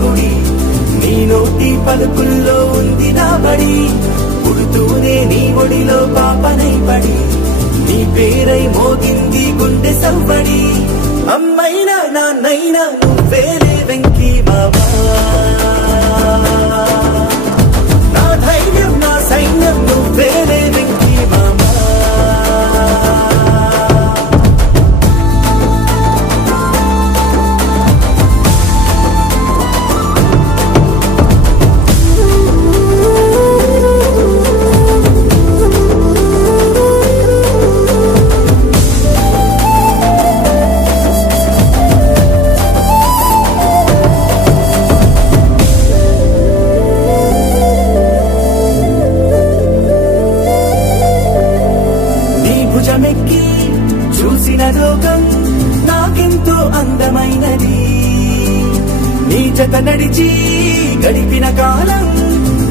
గుడి నీ నోటి పలుకుల్లో ఉంది నా బడి పుడుతూనే నీ ఒడిలో పాపనై పడి నీ పేరై మోగింది గుండె సవ్వడి అమ్మైనా నాన్నైనా నువ్వేలే వెంకీ బాబా నా ధైర్యం నా సైన్యం నువ్వేలే వెంకీ మామా భుజమెక్కి చూసిన లోకం నాకెంతో అందమైనది నీ జత నడిచి గడిపిన కాలం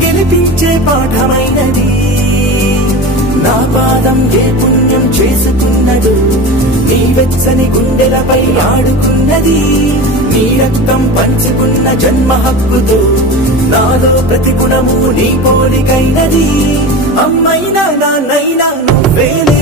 గెలిపించే పాఠమైనది నా పాదం ఏ పుణ్యం చేసుకున్నదు నీ వెచ్చని గుండెలపై ఆడుకున్నది నీ రక్తం పంచుకున్న జన్మ హక్కుతో నాలో ప్రతి గుణము నీ పోలికైనది అమ్మైనా నాన్నైనా నువ్వేలే